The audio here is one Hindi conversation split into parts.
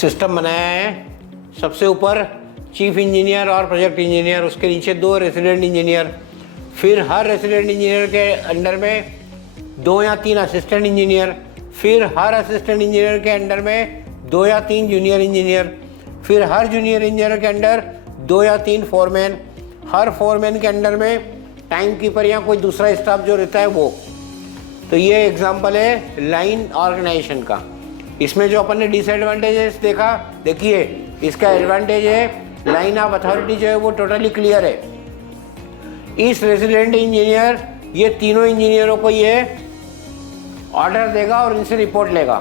सिस्टम बनाया है। सबसे ऊपर चीफ इंजीनियर और प्रोजेक्ट इंजीनियर, उसके नीचे 2 रेसिडेंट इंजीनियर, फिर हर रेसिडेंट इंजीनियर के अंडर में 2 या 3 असिस्टेंट इंजीनियर, फिर हर असिस्टेंट इंजीनियर के अंडर में 2 या 3 जूनियर इंजीनियर, फिर हर जूनियर इंजीनियर के अंडर 2 या 3 फोरमैन, हर फोरमैन के अंडर में टाइम कीपर या कोई दूसरा स्टाफ जो रहता है वो। तो ये एग्जांपल है लाइन ऑर्गेनाइजेशन का। इसमें जो अपन ने डिसएडवांटेजेस देखा, देखिए इसका एडवांटेज है लाइन ऑफ अथॉरिटी जो है वो टोटली क्लियर है। इस रेसिडेंट इंजीनियर ये तीनों इंजीनियरों को ये ऑर्डर देगा और इनसे रिपोर्ट लेगा।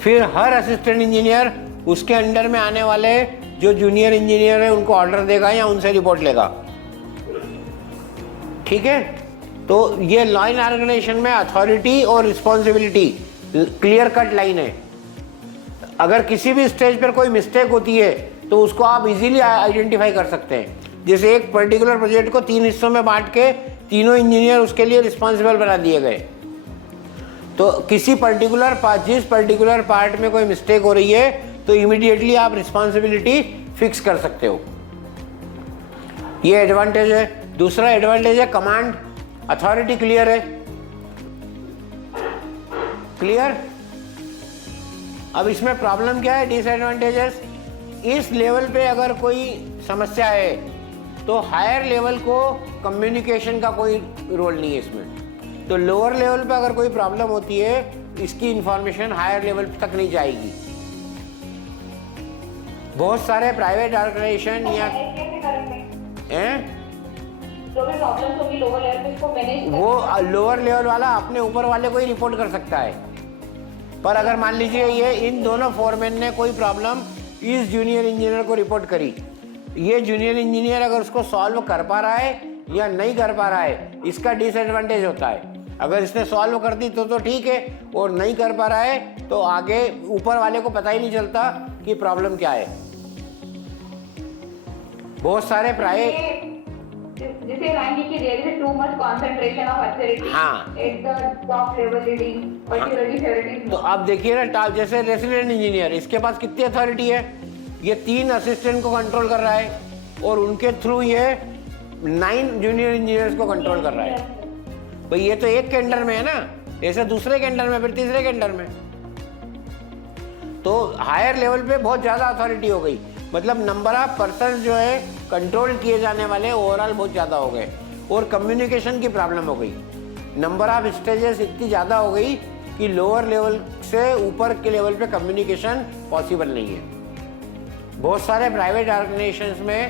फिर हर असिस्टेंट इंजीनियर उसके अंडर में आने वाले जो जूनियर इंजीनियर है उनको ऑर्डर देगा या उनसे रिपोर्ट लेगा। ठीक है, तो ये लाइन ऑर्गेनाइजेशन में अथॉरिटी और रिस्पॉन्सिबिलिटी क्लियर कट लाइन है। अगर किसी भी स्टेज पर कोई मिस्टेक होती है तो उसको आप इजीली आइडेंटिफाई कर सकते हैं। जैसे एक पर्टिकुलर प्रोजेक्ट को 3 हिस्सों में बांट के तीनों इंजीनियर उसके लिए रिस्पॉन्सिबल बना दिए गए, तो किसी पर्टिकुलर जिस पर्टिकुलर पार्ट में कोई मिस्टेक हो रही है तो इमीडिएटली आप रिस्पॉन्सिबिलिटी फिक्स कर सकते हो। ये एडवांटेज है। दूसरा एडवांटेज है कमांड अथॉरिटी क्लियर है। क्लियर। अब इसमें प्रॉब्लम क्या है, डिसएडवांटेजेस। इस लेवल पे अगर कोई समस्या है तो हायर लेवल को कम्युनिकेशन का कोई रोल नहीं है इसमें। तो लोअर लेवल पे अगर कोई प्रॉब्लम होती है इसकी इंफॉर्मेशन हायर लेवल तक नहीं जाएगी। बहुत सारे प्राइवेट ऑर्गेनाइजेशन या वो लोअर लेवल वाला अपने ऊपर वाले को ही रिपोर्ट कर सकता है। पर अगर मान लीजिए ये इन दोनों फोरमैन ने कोई प्रॉब्लम इस जूनियर इंजीनियर को रिपोर्ट करी, ये जूनियर इंजीनियर अगर उसको सॉल्व कर पा रहा है या नहीं कर पा रहा है, इसका डिसएडवांटेज होता है। अगर इसने सॉल्व कर दी तो ठीक है, और नहीं कर पा रहा है तो आगे ऊपर वाले को पता ही नहीं चलता कि प्रॉब्लम क्या है। बहुत सारे प्राइवेट जिसे there is too much concentration of authority at the top level leading particularly favoritism। तो आप देखिए ना, जैसे रेसिडेंट इंजीनियर, इसके पास कितनी अथॉरिटी है? ये 3 असिस्टेंट को कंट्रोल कर रहा है और उनके थ्रू ये 9 जूनियर इंजीनियर्स को कंट्रोल कर रहा है। भाई ये तो एक के अंडर में है ना, ऐसे दूसरे के अंडर में, फिर तीसरे के अंडर में। तो हायर लेवल पे बहुत ज़्यादा अथॉरिटी हो गई, मतलब नंबर ऑफ पर्सन जो है कंट्रोल किए जाने वाले ओवरऑल बहुत ज़्यादा हो गए, और कम्युनिकेशन की प्रॉब्लम हो गई। नंबर ऑफ स्टेजेस इतनी ज़्यादा हो गई कि लोअर लेवल से ऊपर के लेवल पे कम्युनिकेशन पॉसिबल नहीं है। बहुत सारे प्राइवेट ऑर्गेनाइजेशंस में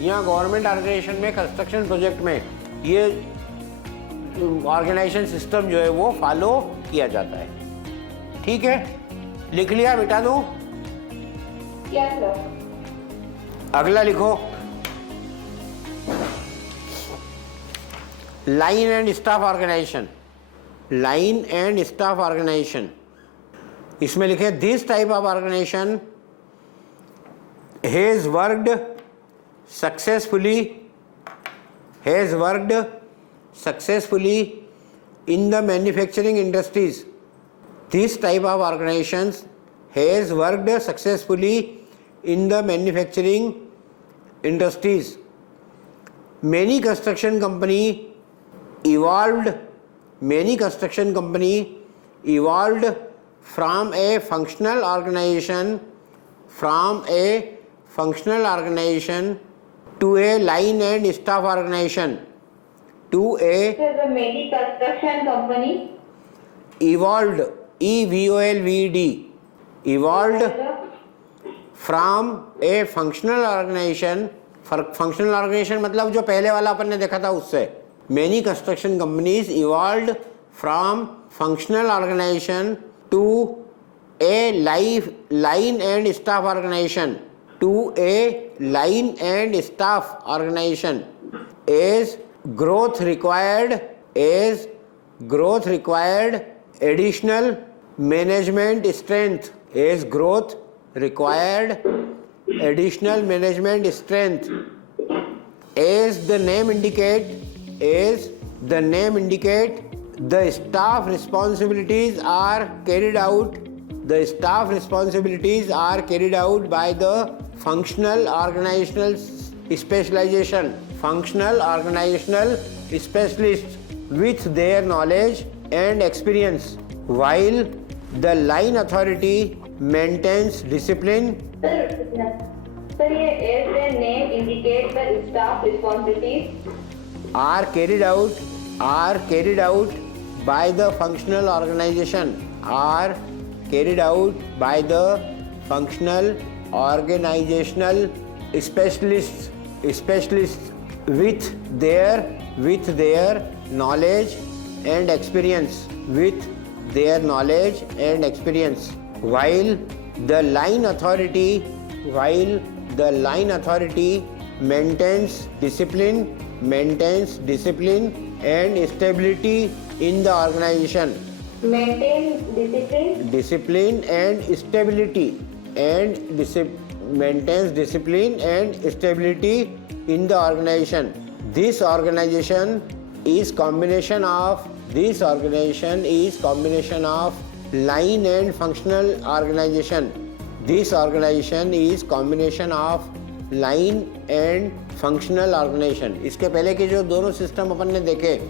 या गवर्नमेंट ऑर्गेनाइजेशन में कंस्ट्रक्शन प्रोजेक्ट में ये ऑर्गेनाइजेशन सिस्टम जो है वो फॉलो किया जाता है। ठीक है, लिख लिया, मिटा दूं? Yes sir. अगला लिखो, line and staff organisation. Line and staff organisation, इसमें लिखे this type of organisation has worked successfully in the manufacturing industries. This type of organizations has worked successfully in the manufacturing industries. Many construction company evolved from a functional organization to a line and staff organization. Many construction company evolved, E-V-O-L-V-E-D, evolved from a functional organization. Functional organisation मतलब जो पहले वाला अपन ने देखा था उससे. Many construction companies evolved from functional organization to a line and staff organization. As growth required additional management strength. As the name indicate, the staff responsibilities are carried out The staff responsibilities are carried out by the functional organizational specialization, functional organizational specialists with their knowledge and experience, while the line authority maintains discipline. Sir, as the name indicates, the staff responsibilities are carried out by the functional organization, are carried out by the functional organizational specialists with their knowledge and experience, with their knowledge and experience, while the line authority maintains discipline and stability in the organization. maintain Discipline and stability maintains discipline and stability in the organization. This organization is combination of line and functional organization. This organization is combination of line and functional organization. इसके पहले के जो दोनों सिस्टम अपन ने देखे,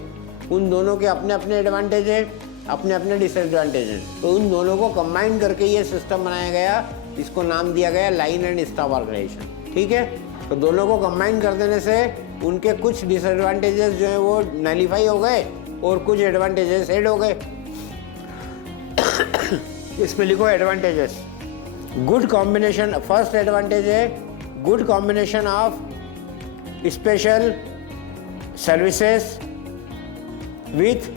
उन दोनों के अपने अपने एडवांटेज है, अपने अपने डिसएडवांटेज हैं, तो उन दोनों को कंबाइन करके ये सिस्टम बनाया गया, इसको नाम दिया गया लाइन एंड स्टाफ ऑर्गेनाइजेशन. ठीक है, तो दोनों को कंबाइन कर देने से उनके कुछ डिसएडवांटेजेस जो हैं वो नलीफाई हो गए और कुछ एडवांटेजेस ऐड हो गए. इसमें लिखो advantages. Good combination, first advantage है good combination of special services with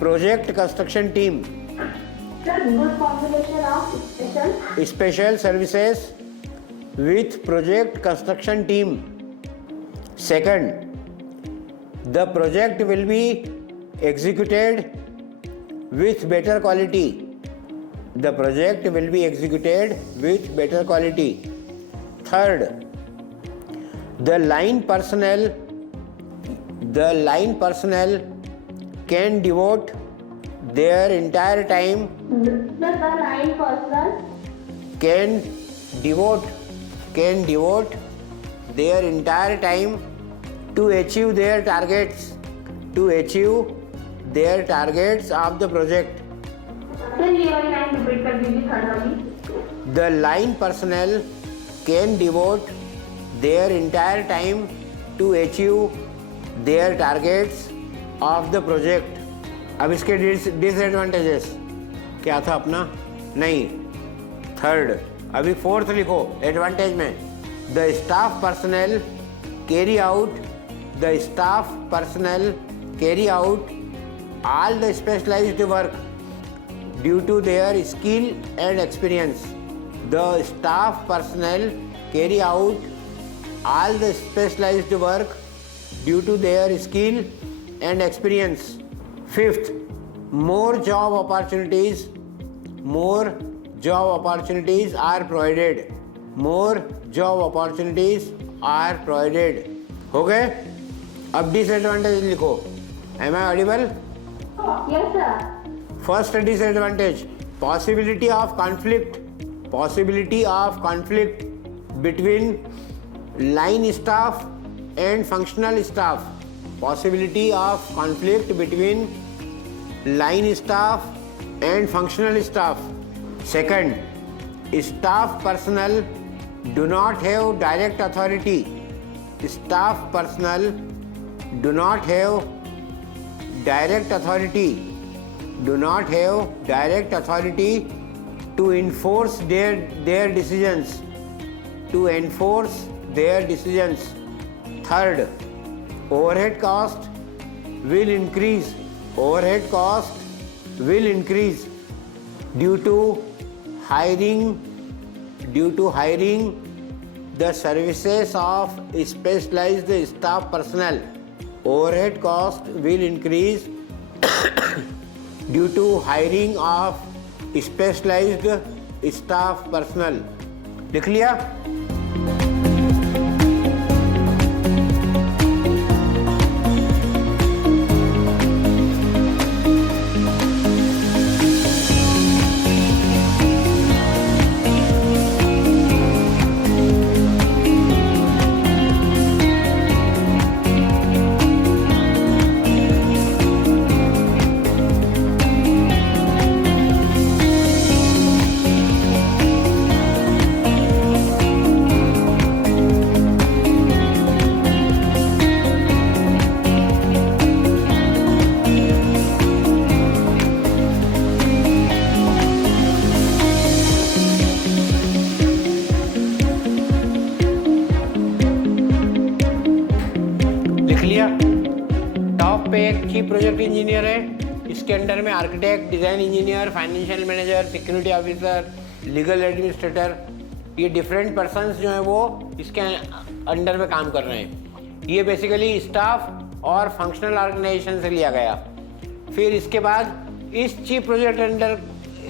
project construction team. Sir, good combination of Special services with project construction team. Second, the project will be executed with better quality. The project will be executed with better quality. Third, the line personnel can devote their entire time the line personnel can devote their entire time to achieve their targets of the project. Sir, ये वाली लाइन रिपीट कर दीजिए थर्ड वाली. The line personnel can devote their entire time to achieve their targets of the project. अब इसके डिसएडवांटेजेस क्या था अपना? नहीं, थर्ड. अभी फोर्थ लिखो एडवांटेज में. The staff personal carry out all the specialized work due to their skill and experience. The staff personnel carry out all the specialized work due to their skill and experience. Fifth, more job opportunities are provided. More job opportunities are provided. हो गए? अब डिसएडवांटेज लिखो. Am I audible? Yes, sir. First disadvantage, possibility of conflict between line staff and functional staff. Possibility of conflict between line staff and functional staff. Second, staff personnel do not have direct authority. Staff personnel do not have direct authority to enforce their decisions. Third, overhead cost will increase due to hiring the services of specialized staff personnel. Overhead cost will increase due to hiring of specialized staff personnel. लिख लिया? टॉप पे एक चीफ प्रोजेक्ट इंजीनियर है, इसके अंडर में architect, design engineer, financial manager, security officer, legal administrator, ये डिफरेंट पर्सन्स जो हैं वो इसके अंडर में काम कर रहे हैं। ये बेसिकली स्टाफ और फंक्शनल ऑर्गेनाइजेशन से लिया गया। फिर इसके बाद इस चीफ प्रोजेक्ट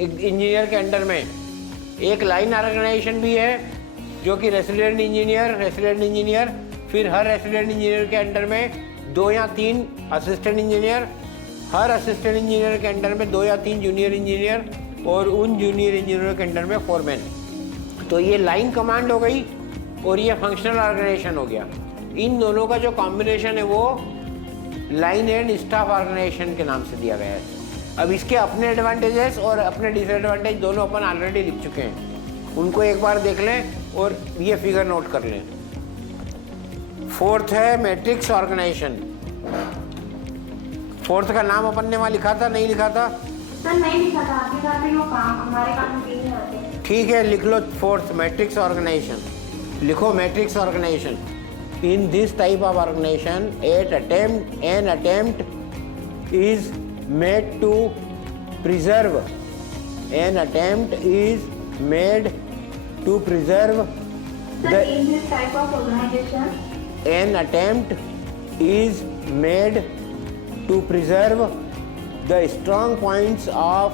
इंजीनियर के अंडर में एक लाइन ऑर्गेनाइजेशन भी है जो कि रेसिडेंट इंजीनियर, फिर हर रेसिडेंट इंजीनियर के अंडर में 2 या 3 असिस्टेंट इंजीनियर, हर असिस्टेंट इंजीनियर के अंडर में 2 या 3 जूनियर इंजीनियर और उन जूनियर इंजीनियरों के अंडर में फोरमैन। तो ये लाइन कमांड हो गई और ये फंक्शनल ऑर्गेनाइजेशन हो गया। इन दोनों का जो कॉम्बिनेशन है वो लाइन एंड स्टाफ ऑर्गेनाइजेशन के नाम से दिया गया है। अब इसके अपने एडवांटेजेस और अपने डिसएडवांटेज दोनों अपन ऑलरेडी लिख चुके हैं, उनको एक बार देख लें और ये फिगर नोट कर लें। फोर्थ है मैट्रिक्स ऑर्गेनाइजेशन। फोर्थ का नाम अपन ने वहाँ लिखा था, नहीं लिखा था? सर नहीं लिखा था, आपके साथ ही वो काम हमारे काम में नहीं होते। ठीक है, लिख लो फोर्थ मैट्रिक्स ऑर्गेनाइजेशन। लिखो matrix organisation. In this type of organisation an attempt is made to preserve an attempt is made to preserve Sir, in this type of organization an attempt is made to preserve the strong points of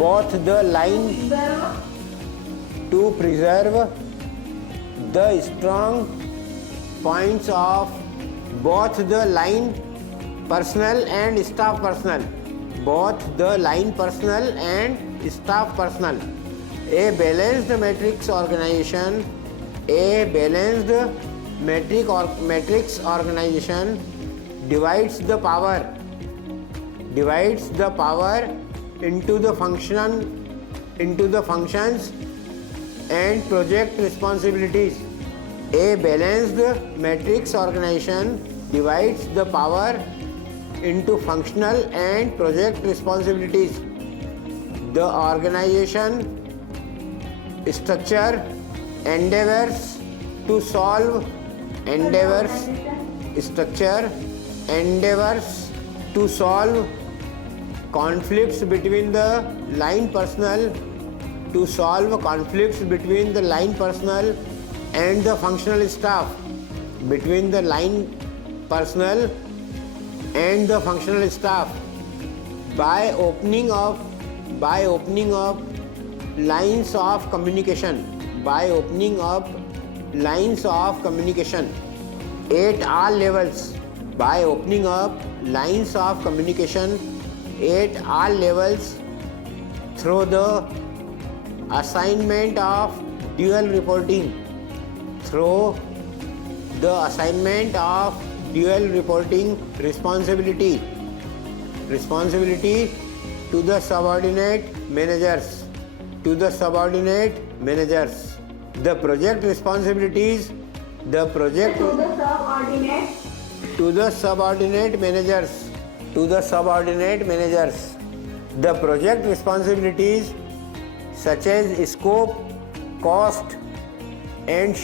both the line to preserve the strong points of both the line personnel and staff personnel, both the line personnel and staff personnel. A balanced matrix organization, matrix organization divides the power into the functions and project responsibilities. A balanced matrix organization divides the power into functional and project responsibilities. The organization structure endeavors to solve conflicts between the line personnel and the functional staff, between the line personnel and the functional staff by opening up lines of communication at all levels, by opening up lines of communication at all levels through the assignment of dual reporting responsibility to the subordinate managers. The project responsibilities to the subordinate managers. The project responsibilities such as scope, cost and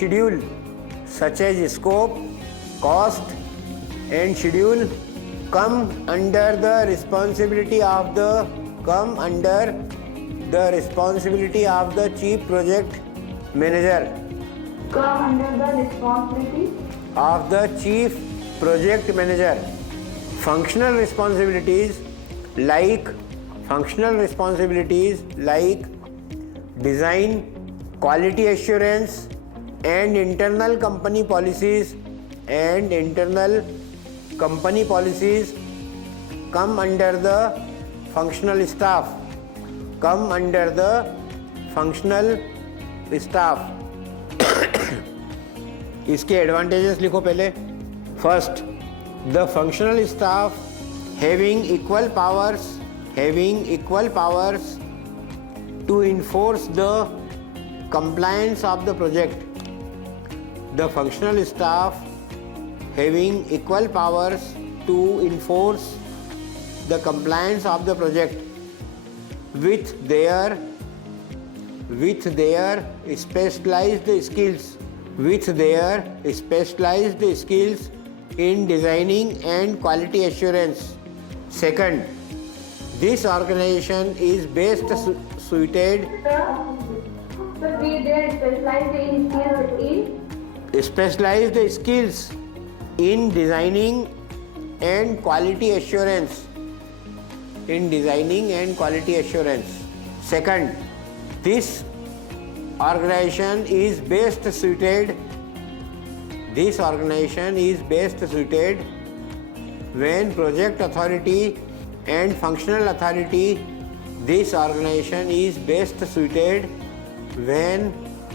schedule come under the responsibility of the chief project manager. Functional responsibilities like design, quality assurance and internal company policies come under the functional staff. इसके एडवांटेजेस लिखो पहले। First, the functional staff having equal powers to enforce the compliance of the project. The functional staff having equal powers to enforce the compliance of the project with their specialized skills in designing and quality assurance. Second, this organization is best suited But we there specialized skills in designing and quality assurance. In designing and quality assurance. Second, this organization is best suited. This organization is best suited when project authority and functional authority. This organization is best suited when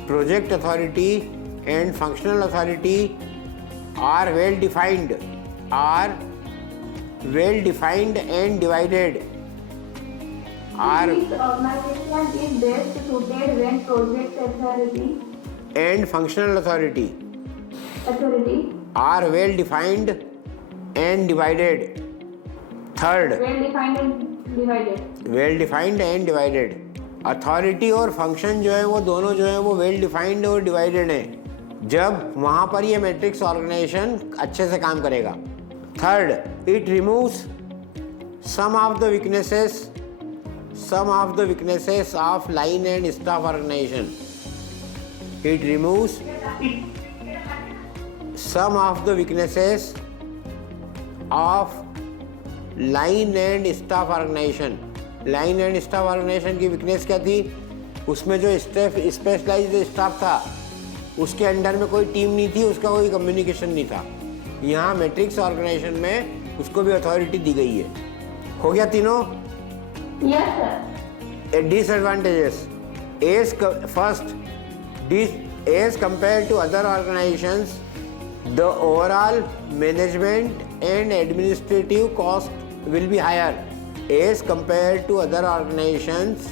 project authority and functional authority are well defined and divided. This organization is best suited when project authority And functional authority are well defined and divided. Third, well defined and divided. Well defined and divided. Authority और फंक्शन जो है वो दोनों जो है वो वेल डिफाइंड और डिवाइडेड हैं जब वहाँ पर ये मैट्रिक्स ऑर्गेनाइजेशन अच्छे से काम करेगा. Third, it removes some of the weaknesses of line and staff organization. It removes some of the weaknesses of line and staff organization. Line and staff organisation की वीकनेस क्या थी? उसमें जो स्पेशलाइज्ड स्टाफ था उसके अंडर में कोई टीम नहीं थी, उसका कोई कम्युनिकेशन नहीं था. यहाँ मैट्रिक्स ऑर्गेनाइजेशन में उसको भी अथॉरिटी दी गई है. हो गया तीनों? Yes, sir. Disadvantages. First, as compared to other organizations, the overall management and administrative cost will be higher. As compared to other organizations,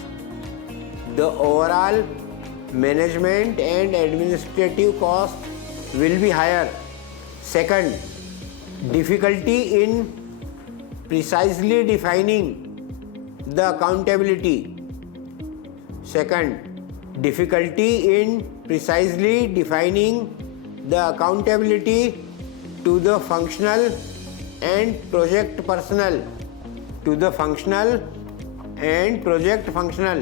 the overall management and administrative cost will be higher. Second, difficulty in precisely defining the accountability. Second, difficulty in precisely defining the accountability to the functional and project personnel. To the functional and project functional.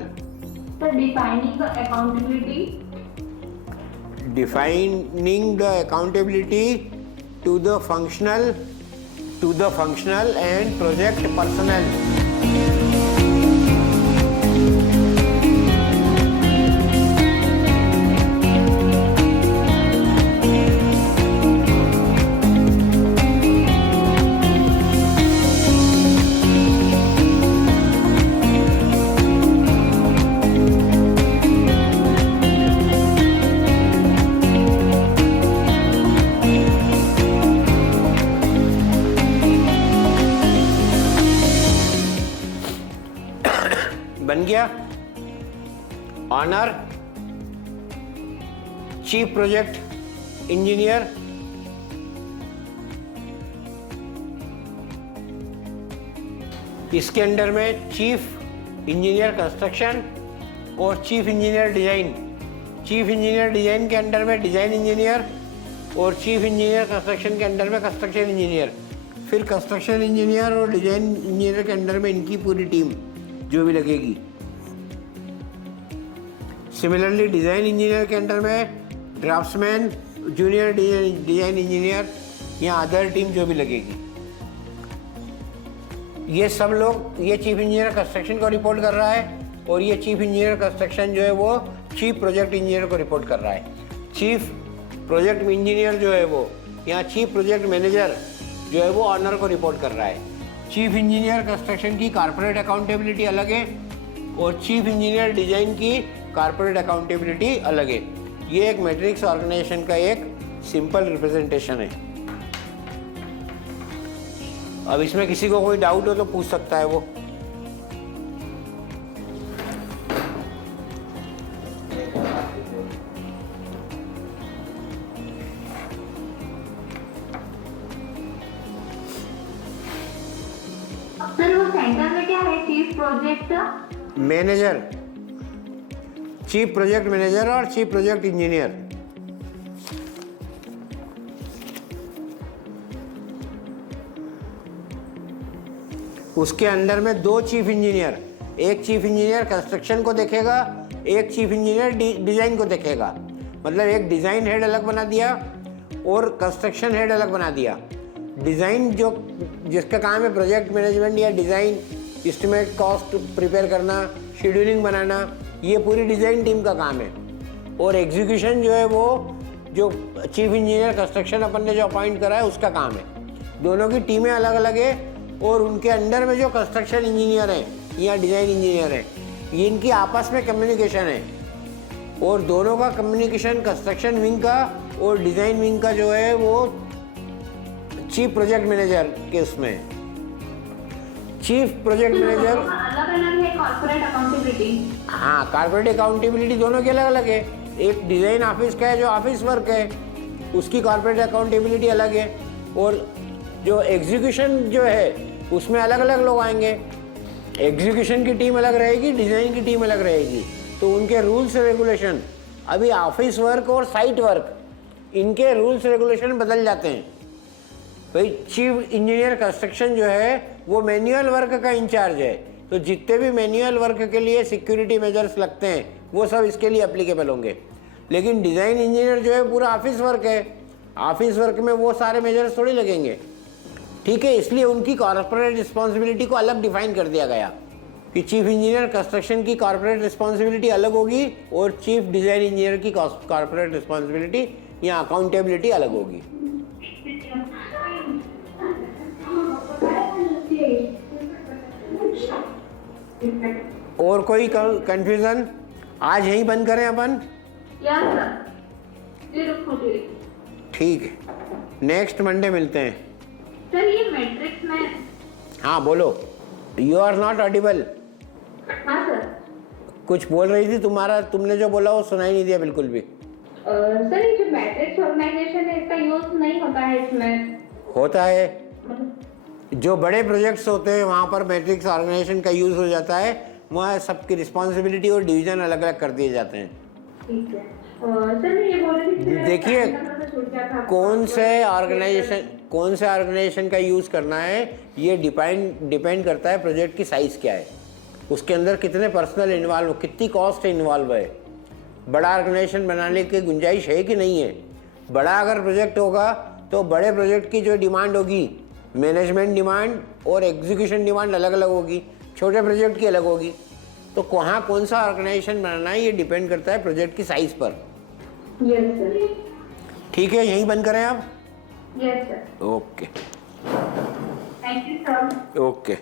So defining the accountability. Defining the accountability to the functional and project personnel. बन गया. ऑनर, चीफ प्रोजेक्ट इंजीनियर, इसके अंडर में चीफ इंजीनियर कंस्ट्रक्शन और chief engineer design. Chief engineer design के अंडर में डिजाइन इंजीनियर और चीफ इंजीनियर कंस्ट्रक्शन के अंडर में कंस्ट्रक्शन इंजीनियर. फिर कंस्ट्रक्शन इंजीनियर और डिजाइन इंजीनियर के अंडर में इनकी पूरी टीम जो भी लगेगी. सिमिलरली डिज़ाइन इंजीनियर के अंडर में ड्राफ्ट्समैन, जूनियर डिज़ाइन इंजीनियर या अदर टीम जो भी लगेगी. ये सब लोग, ये चीफ इंजीनियर कंस्ट्रक्शन को रिपोर्ट कर रहा है और ये चीफ इंजीनियर कंस्ट्रक्शन जो है वो चीफ प्रोजेक्ट इंजीनियर को रिपोर्ट कर रहा है. चीफ प्रोजेक्ट इंजीनियर जो है वो या चीफ प्रोजेक्ट मैनेजर जो है वो ऑनर को रिपोर्ट कर रहा है. चीफ इंजीनियर कंस्ट्रक्शन की कॉर्पोरेट अकाउंटेबिलिटी अलग है और चीफ इंजीनियर डिज़ाइन की कॉर्पोरेट अकाउंटेबिलिटी अलग है. ये एक मैट्रिक्स ऑर्गेनाइजेशन का एक सिंपल रिप्रेजेंटेशन है. अब इसमें किसी को कोई डाउट हो तो पूछ सकता है वो. सर वो सेंटर में क्या है? Chief project manager, chief project manager और चीफ प्रोजेक्ट इंजीनियर. उसके अंडर में 2 चीफ इंजीनियर, एक चीफ इंजीनियर कंस्ट्रक्शन को देखेगा, एक चीफ इंजीनियर डिज़ाइन को देखेगा। मतलब एक डिज़ाइन हेड अलग बना दिया और कंस्ट्रक्शन हेड अलग बना दिया। डिज़ाइन जो जिसका काम है प्रोजेक्ट मैनेजमेंट या डिज़ाइन, एस्टिमेट कॉस्ट प्रिपेयर करना, शेड्यूलिंग बनाना, ये पूरी डिज़ाइन टीम का काम है। और एग्जीक्यूशन जो है वो जो चीफ इंजीनियर कंस्ट्रक्शन अपन ने जो अपॉइंट करा है उसका काम है। दोनों की टीमें अलग अलग है और उनके अंडर में जो कंस्ट्रक्शन इंजीनियर हैं या डिज़ाइन इंजीनियर हैं, ये इनकी आपस में कम्युनिकेशन है। और दोनों का कम्युनिकेशन कंस्ट्रक्शन विंग का और डिज़ाइन विंग का जो है वो चीफ प्रोजेक्ट मैनेजर के उसमें है। चीफ प्रोजेक्ट मैनेजर अलग अलग है कॉर्पोरेट अकाउंटेबिलिटी। हाँ, कॉर्पोरेट अकाउंटेबिलिटी दोनों की अलग अलग है। एक डिज़ाइन ऑफिस का है जो ऑफिस वर्क है, उसकी कॉर्पोरेट अकाउंटेबिलिटी अलग है। और जो एग्जीक्यूशन जो है उसमें अलग अलग लोग आएंगे। एग्जीक्यूशन की टीम अलग रहेगी, डिज़ाइन की टीम अलग रहेगी। तो उनके रूल्स रेगुलेशन, अभी ऑफिस वर्क और साइट वर्क, इनके रूल्स रेगुलेशन बदल जाते हैं। भाई चीफ इंजीनियर कंस्ट्रक्शन जो है वो मैन्युअल वर्क का इंचार्ज है, तो जितने भी मैन्युअल वर्क के लिए सिक्योरिटी मेजर्स लगते हैं वो सब इसके लिए एप्लीकेबल होंगे। लेकिन डिज़ाइन इंजीनियर जो है पूरा ऑफिस वर्क है, ऑफिस वर्क में वो सारे मेजर्स थोड़ी लगेंगे। ठीक है, इसलिए उनकी कॉर्पोरेट रिस्पॉन्सिबिलिटी को अलग डिफाइन कर दिया गया कि चीफ इंजीनियर कंस्ट्रक्शन की कॉर्पोरेट रिस्पॉन्सिबिलिटी अलग होगी और चीफ डिज़ाइन इंजीनियर की कॉर्पोरेट रिस्पॉन्सिबिलिटी या अकाउंटेबिलिटी अलग होगी। और कोई कंफ्यूजन? आज यहीं बंद करें अपन? ठीक है, नेक्स्ट मंडे मिलते हैं। सर ये मैट्रिक्स में, हाँ बोलो। You are not audible. हाँ सर। कुछ बोल रही थी, तुमने जो बोला वो सुनाई नहीं दिया बिल्कुल भी। सर ये जो मैट्रिक्स ऑर्गेनाइजेशन है इसका यूज नहीं होता है इसमें? होता है, जो बड़े प्रोजेक्ट्स होते हैं वहाँ पर मैट्रिक्स ऑर्गेनाइजेशन का यूज़ हो जाता है। वहाँ सबकी रिस्पॉन्सिबिलिटी और डिवीजन अलग अलग कर दिए जाते हैं। ठीक है। सर मैं ये बोल रही थी, देखिए कौन से ऑर्गेनाइजेशन का यूज़ करना है ये डिपेंड करता है प्रोजेक्ट की साइज़ क्या है, उसके अंदर कितने पर्सनल इन्वॉल्व, कितनी कॉस्ट इन्वॉल्व है, बड़ा ऑर्गेनाइजेशन बनाने की गुंजाइश है कि नहीं है। बड़ा अगर प्रोजेक्ट होगा तो बड़े प्रोजेक्ट की जो डिमांड होगी, मैनेजमेंट डिमांड और एग्जीक्यूशन डिमांड अलग अलग होगी, छोटे प्रोजेक्ट की अलग होगी। तो कहाँ कौन सा ऑर्गेनाइजेशन बनाना है ये डिपेंड करता है प्रोजेक्ट की साइज़ पर। Yes sir. ठीक है, यहीं बंद करें आप? Yes sir. Okay thank you sir. Okay.